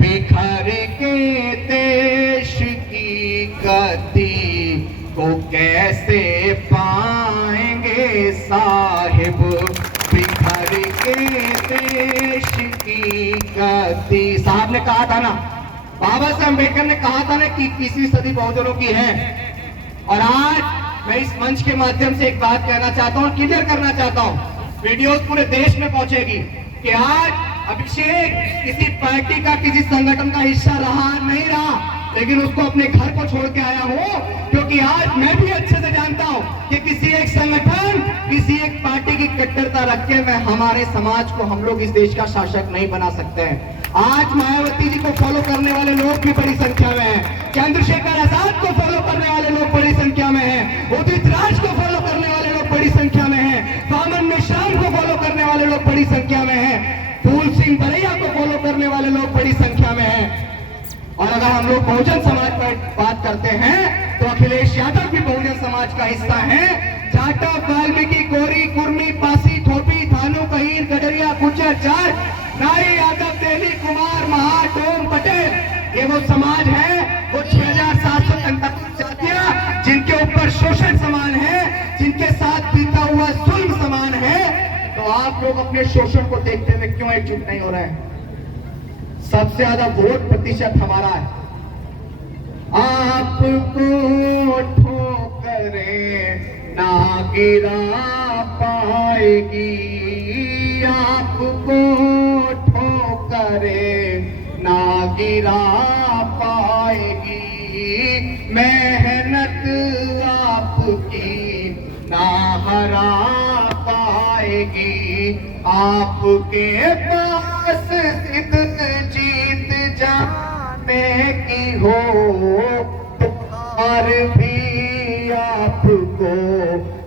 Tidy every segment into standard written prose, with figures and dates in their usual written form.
बिखर के देश की गति को कैसे पाएंगे साहिब, बिखर के देश की गति। साहब ने कहा था ना, बाबा साहब अम्बेडकर ने कहा था ना कि 21वीं सदी बहुजनों की है। और आज मैं इस मंच के माध्यम से एक बात कहना चाहता हूं, क्लियर करना चाहता हूं, वीडियोस पूरे देश में पहुंचेगी कि आज अभिषेक किसी पार्टी का, किसी संगठन का हिस्सा रहा नहीं रहा, लेकिन उसको अपने घर को छोड़ के आया हूं, क्योंकि आज मैं भी अच्छे से जानता हूं कि किसी एक संगठन, किसी एक पार्टी की कट्टरता रख के मैं हमारे समाज को, हम लोग इस देश का शासक नहीं बना सकते हैं। आज मायावती जी को फॉलो करने वाले लोग भी बड़ी संख्या में हैं, चंद्रशेखर आजाद को फॉलो करने वाले लोग बड़ी संख्या में हैं, उदित राज को फॉलो करने वाले लोग बड़ी संख्या में हैं, वामन मिश्राम को फॉलो करने वाले लोग बड़ी संख्या में हैं, फूल सिंह बरैया को फॉलो करने वाले लोग बड़ी संख्या में हैं। और अगर हम लोग बहुजन समाज पर बात करते हैं तो अखिलेश यादव भी बहुजन समाज का हिस्सा है। जाटा, वाल्मीकि, कोरी, कुर्मी, पासी, थोपी, थानू, कहीर, गडरिया, गुज्जर, जाट, नारी, यादव, तेली, कुमार, महार, डोम, पटेल, ये वो समाज है, वो 6743 जातियां जिनके ऊपर शोषण समान है, जिनके साथ बीता हुआ जुल्म समान है। तो आप लोग अपने शोषण को देखते हुए क्यों एकजुट नहीं हो रहे हैं? सबसे ज्यादा वोट प्रतिशत हमारा है। आपको ठोकरें ना गिरा पाएगी, आपको ठोकरें ना गिरा पाएगी, मेहनत आपकी ना हरा पाएगी, आपके पास इतनी जीत जाने की हो और भी आपको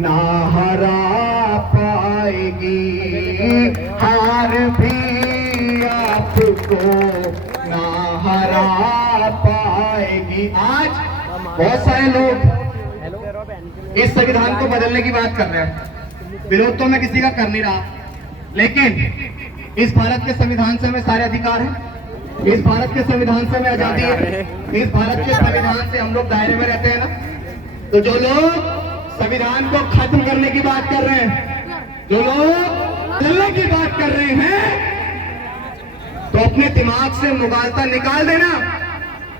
ना हरा पाएगी, हार भी आपको ना हरा पाएगी। आज बहुत सारे लोग इस संविधान को बदलने की बात कर रहे हैं, विरोध तो मैं किसी का कर नहीं रहा, लेकिन इस भारत के संविधान से हमें सारे अधिकार हैं, इस भारत के संविधान से हमें आजादी है, इस भारत के संविधान से हम लोग दायरे में रहते हैं ना। तो जो लोग संविधान को खत्म करने की बात कर रहे हैं, जो लोग बदलने की बात कर रहे हैं, तो अपने दिमाग से मुगालता निकाल देना।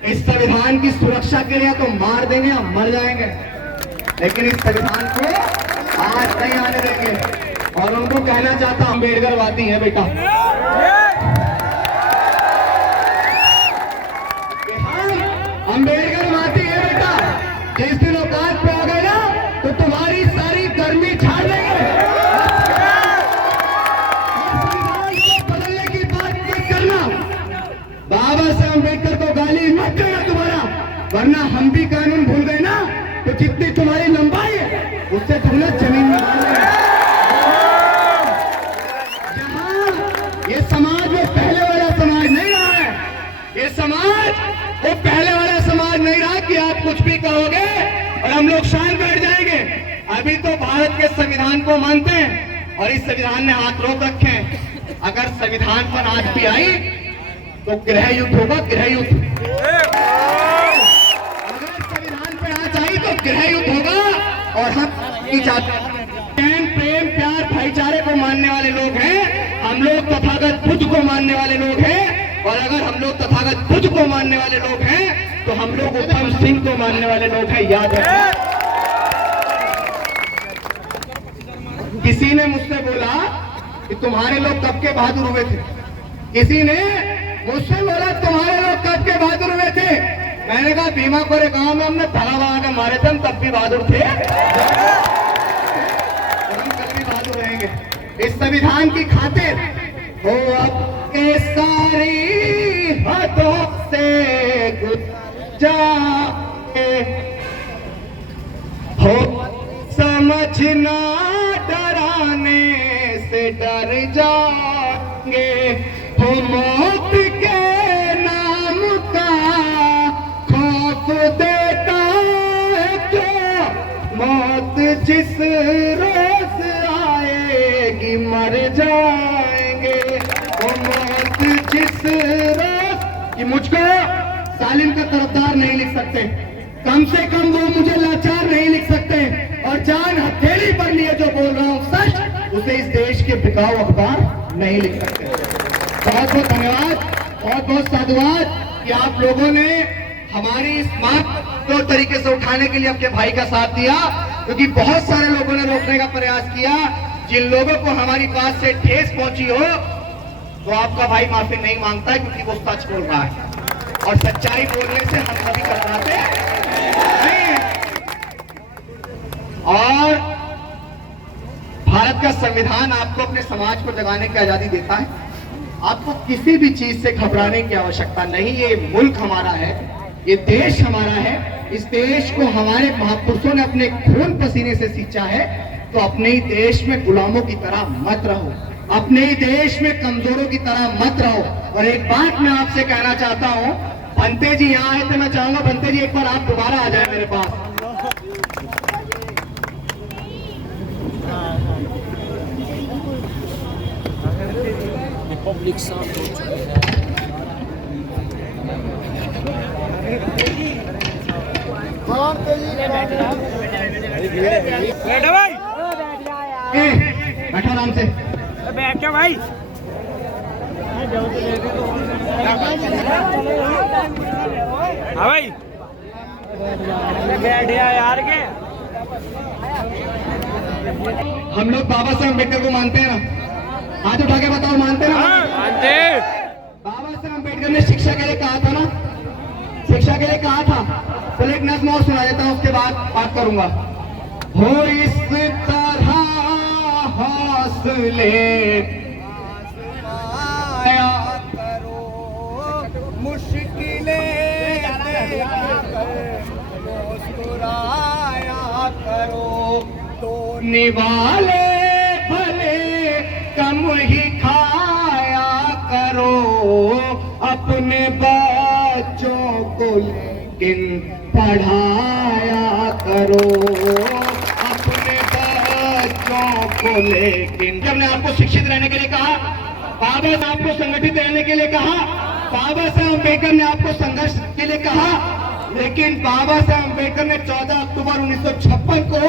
इस संविधान की सुरक्षा के लिए तो मार देंगे, हम मर जाएंगे, लेकिन इस संविधान को आज नहीं आने देंगे। और उनको कहना चाहता हूं, अम्बेडकरवादी है बेटा, अम्बेडकरवादी है बेटा, जिस दिन औकात पे आ गए ना तो तुम्हारी सारी गर्मी झाड़ देंगे। संविधान को बदलने की बात मत करना, बाबा साहब अम्बेडकर को गाली मत देना तुम्हारा, वरना हम भी कानून भूल गए ना तो जितनी तुम्हारी लंबाई है उससे तुमने जमीन में डाल देना। ये समाज वो पहले वाला समाज नहीं रहा है, ये समाज वो पहले वाला समाज नहीं रहा कि आप कुछ भी कहोगे और हम लोग शांत बैठ जाएंगे। अभी तो भारत के संविधान को मानते हैं और इस संविधान ने हाथ रोक रखे हैं। अगर संविधान पर आज भी आई तो गृह युद्ध होगा, गृह युद्ध। अगर संविधान पर आज आई तो गृह युद्ध होगा। और हम प्रेम, प्यार, भाईचारे को मानने वाले लोग हैं, हम लोग तथागत बुद्ध को मानने वाले लोग हैं। और अगर हम लोग तथागत बुद्ध को मानने वाले लोग हैं तो हम लोग उत्तम सिंह को मानने वाले लोग हैं, याद रखना। किसी ने मुझसे बोला कि तुम्हारे लोग कब के बहादुर हुए थे, किसी ने मुझसे बोला तुम्हारे लोग कब के बहादुर हुए थे। मैंने कहा भीमा कोरे गांव में हमने भगा भगा के मारे थे, हम तब भी बहादुर थे, हम कब भी बहादुर रहेंगे। इस संविधान की खातिर हो अब के सारी हदों से जाके हो समझना, डराने से डर जाएंगे, हो मौत के नाम का खौफ देता है क्या, मौत जिस रोज आएगी मर जाएंगे, वो मौत जिस रोज कि मुझको सालिम का तरफदार नहीं लिख सकते, कम से कम वो मुझे लाचार नहीं लिख सकते, और जान हथेली पर लिए जो बोल रहा हूं सच, उसे इस देश के बिकाऊ अखबार नहीं लिख सकते। बहुत बहुत धन्यवाद, बहुत बहुत साधुवाद कि आप लोगों ने हमारी इस मांग को तरीके से उठाने के लिए अपने भाई का साथ दिया, क्योंकि बहुत सारे लोगों ने रोकने का प्रयास किया। जिन लोगों को हमारी बात से ठेस पहुंची हो तो आपका भाई माफी नहीं मांगता, क्योंकि वो सच बोल रहा है और सच्चाई बोलने से हम कभी कतराते नहीं। और भारत का संविधान आपको अपने समाज को जगाने की आजादी देता है, आपको किसी भी चीज से घबराने की आवश्यकता नहीं। ये मुल्क हमारा है, ये देश हमारा है, इस देश को हमारे महापुरुषों ने अपने खून पसीने से सींचा है, तो अपने ही देश में गुलामों की तरह मत रहो, अपने ही देश में कमजोरों की तरह मत रहो। और एक बात मैं आपसे कहना चाहता हूं, भंते जी यहाँ आए थे, मैं चाहूंगा भंते जी एक बार आप दोबारा आ जाए मेरे पास। पब्लिक शांत हो चुकी है। बैठो भाई, बैठो आराम से, बैठ जाओ भाई। हाँ भाई, बैठ गया यार के। हम लोग बाबा साहब अम्बेडकर को मानते हैं ना? हाथ उठा के बताओ, मानते हैं ना? मानते। बाबा साहब अम्बेडकर ने शिक्षा के लिए कहा था ना, शिक्षा के लिए कहा था। चलो एक नज़्म और सुना देता हूँ, उसके बाद बात करूंगा। हो इस तरह हौसले आया करो, मुश्किलें मुस्कुराया करो, तो निवाले भले कम ही खाया करो, अपने बच्चों को लेकिन पढ़ाया करो, अपने बच्चों को लेकिन। जब ने आपको शिक्षित रहने के लिए कहा, बाबा साहब आपको संगठित रहने के लिए कहा, बाबा साहब अम्बेडकर ने आपको संघर्ष के लिए कहा, लेकिन बाबा साहब अम्बेडकर ने 14 अक्टूबर 1956 को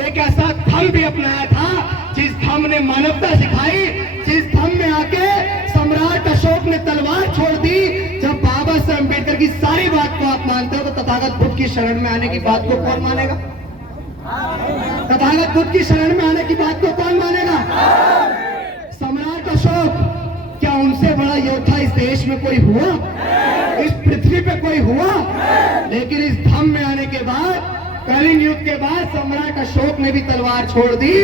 एक ऐसा थंब भी अपनाया था, जिस थंब ने मानवता सिखाई, जिस थंब में आके सम्राट अशोक ने तलवार छोड़ दी। जब बाबा साहब अम्बेडकर की सारी बात को आप मानते हो, तो तथागत बुद्ध की शरण में आने की बात को कौन मानेगा? तथागत बुद्ध की शरण में आने की बात को कौन मानेगा? सम्राट अशोक, क्या उनसे बड़ा योद्धा इस देश में कोई हुआ? इस पृथ्वी पे कोई हुआ? लेकिन इस धम्म में आने के बाद, कलिंग युद्ध के बाद सम्राट अशोक ने भी तलवार छोड़ दी।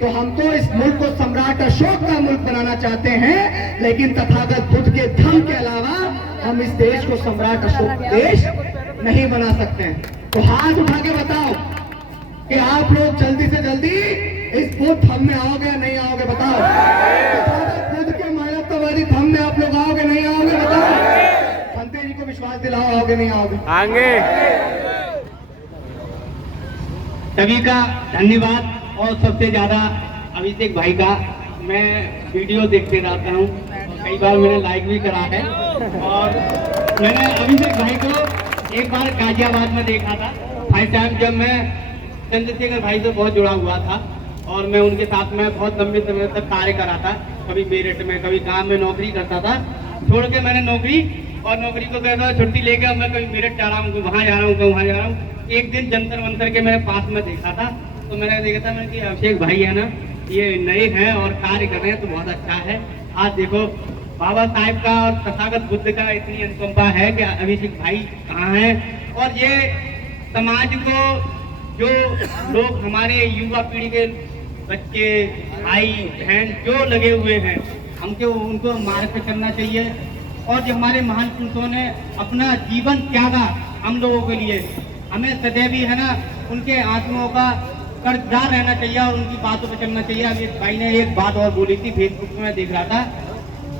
तो हम तो इस मुल्क को सम्राट अशोक का मुल्क बनाना चाहते हैं, लेकिन तथागत बुद्ध के धम्म के अलावा हम इस देश को सम्राट अशोक देश नहीं बना सकते हैं। तो हाथ उठा के बताओ कि आप लोग जल्दी से जल्दी इस बुद्ध धम्म में आओगे या नहीं आओगे? बताओ। तथागत बुद्ध के मानवतावादी धम्म में आप लोग आओगे नहीं आओगे? बताओ। भंते जी को विश्वास दिलाओ, आओगे नहीं आओगे? आएंगे। सभी का धन्यवाद, और सबसे ज्यादा अभिषेक भाई का। मैं वीडियो देखते रहता हूँ, कई बार मैंने लाइक भी करा है, और मैंने अभिषेक भाई को एक बार गाजियाबाद में देखा था। भाई साहब, जब मैं चंद्रशेखर भाई से बहुत जुड़ा हुआ था, और मैं उनके साथ में बहुत लंबे समय तक कार्य करा था, कभी मेरठ में, कभी गाँव में नौकरी करता था। छोड़ के मैंने नौकरी को कहता छुट्टी लेके मैं कभी मेरठ जा रहा हूँ, वहाँ जा रहा हूँ, वहाँ जा रहा हूँ। एक दिन जंतर मंतर के मेरे पास में देखा था, तो मैंने देखा था मैंने कि अभिषेक भाई है ना, ये नए हैं और कार्य कर रहे हैं, तो बहुत अच्छा है। आज देखो बाबा साहेब का और तथागत बुद्ध का इतनी अनुकंपा है कि अभिषेक भाई कहाँ हैं। और ये समाज को, जो लोग हमारे युवा पीढ़ी के बच्चे, भाई बहन जो लगे हुए हैं, हमको उनको मार्ग पे करना चाहिए। और जो हमारे महान पुरुषों ने अपना जीवन त्यागा हम लोगों के लिए, हमें सदैव ही है ना उनके आत्माओं का कर्जदार रहना चाहिए और उनकी बातों पर चलना चाहिए। अब इस भाई ने एक बात और बोली थी, फेसबुक में देख रहा था,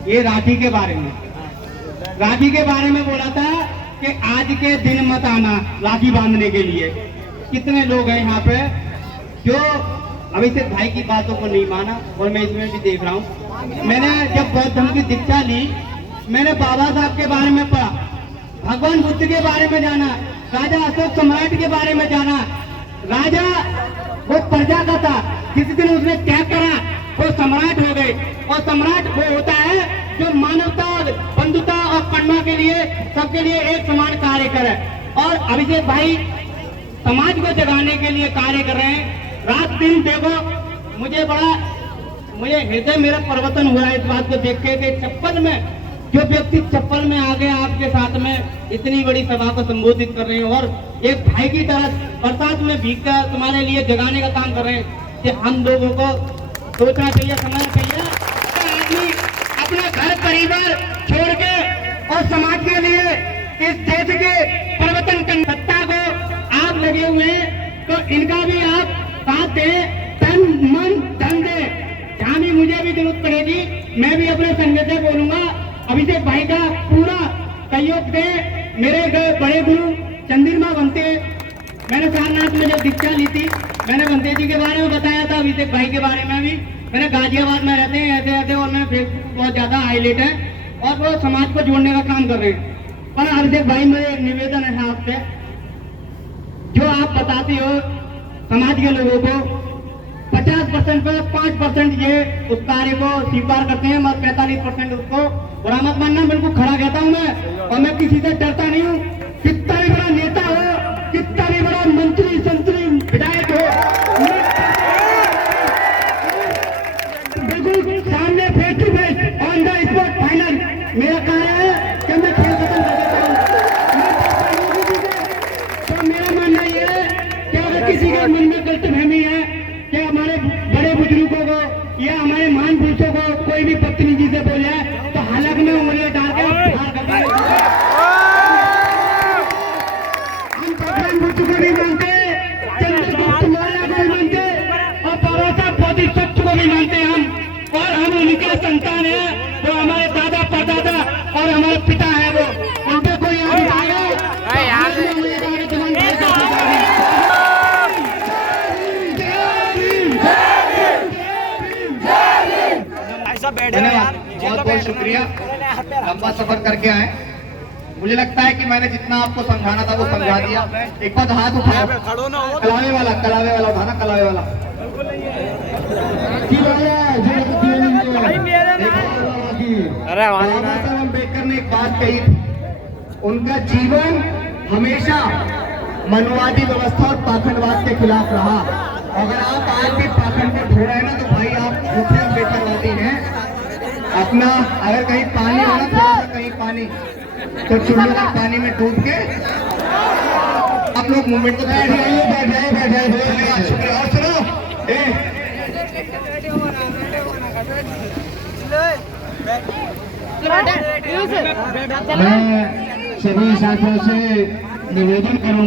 ये राखी के बारे में, राखी के बारे में बोला था कि आज के दिन मत आना राखी बांधने के लिए। कितने लोग हैं यहाँ पे जो अभिषेक भाई की बातों को नहीं माना, और मैं इसमें भी देख रहा हूँ। मैंने जब बौद्ध धर्म की दीक्षा ली, मैंने बाबा साहब के बारे में पढ़ा, भगवान बुद्ध के बारे में जाना, राजा अशोक सम्राट के बारे में जाना। राजा वो प्रजा का था, किसी दिन उसने क्या करा वो सम्राट हो गए। और सम्राट वो होता है जो मानवता, बंधुता और करुणा के लिए, सबके लिए एक समान कार्य करे। और अभिषेक भाई समाज को जगाने के लिए कार्य कर रहे हैं। रात दिन देखो, मुझे हृदय मेरा परिवर्तन हुआ है इस बात को देख के कि चप्पल में, जो व्यक्ति चप्पल में आ गए आपके साथ में इतनी बड़ी सभा को संबोधित कर रहे हैं और एक भाई की तरह बरसात में भीग कर तुम्हारे लिए जगाने का काम कर रहे हैं, कि हम लोगों को सोचना चाहिए, समझना चाहिए। आदमी अपना घर परिवार छोड़ के और समाज के लिए, इस देश के परिवर्तन की सत्ता को आप लगे हुए हैं, तो इनका भी आप साथ दें, तन मन धन दें। जहाँ भी मुझे भी जरूरत पड़ेगी मैं भी अपने संगत से बोलूंगा। अभिषेक भाई का पूरा सहयोग दे। मेरे बड़े गुरु चंद्रमा बनते, मैंने सारनाथ में जब दीक्षा ली थी, मैंने बनते जी के बारे में बताया था, अभिषेक भाई के बारे में भी। मैंने गाजियाबाद में रहते हैं ऐसे और मैं फेसबुक बहुत ज्यादा हाईलाइट है और वो समाज को जोड़ने का काम कर रहे हैं। पर अभिषेक भाई मेरे एक निवेदन है आपसे, जो आप बताते हो समाज के लोगों को 50% पे 5% ये उस कार्य को स्वीकार करते हैं, मत 45% उसको बुरा मत मानना। बिल्कुल खड़ा कहता हूँ मैं, और मैं किसी से डरता नहीं हूँ। कितना भी बड़ा नेता हो, कितना भी बड़ा मंत्री संतरी विधायक हो, बिल्कुल सामने face to face on the spot final मेरा कार्य है कि मैं खेल खत्म कर देता हूँ। तो मेरा मानना ये है कि अगर किसी के मन में गलतफहमी है कि हमारे बड़े बुजुर्गों को या हमारे महान पुरुषों को कोई भी बदतमीजी से बोल जाए, तो हालत में उंगलियां डाल के बाहर कर देंगे। हम भगवान बुद्ध को भी मानते, चंद्रगुप्त मौर्य को भी मानते और बाबा साहब बोधिसत्व को भी मानते हम, और हम उनके संतान हैं। वो हमारे दादा परदादा और हमारे पिता है, वो उन पे कोई धन्यवाद, बहुत बहुत शुक्रिया। लंबा सफर करके आए, मुझे लगता है कि मैंने जितना आपको समझाना था वो समझा दिया। एक बार हाथ उठाओ, कलावे वाला उठाना, कलावे वाला। अरे बाबा साहब अम्बेडकर ने एक बात कही थी, उनका जीवन हमेशा मनवादी व्यवस्था और पाखंडवाद के खिलाफ रहा। अगर आप आज भी पाखंड को ढो रहे हैं ना, तो भाई आप झूठे अम्बेडकरवादी हैं। अपना अगर कहीं पानी हो ना, थोड़ा सा कहीं पानी, तो चुल्लू का पानी में डूब के आप लोग मूवमेंट को बैठ जाइए। शुक्रिया। और सुनो, मैं सभी साथियों से निवेदन करूंगा।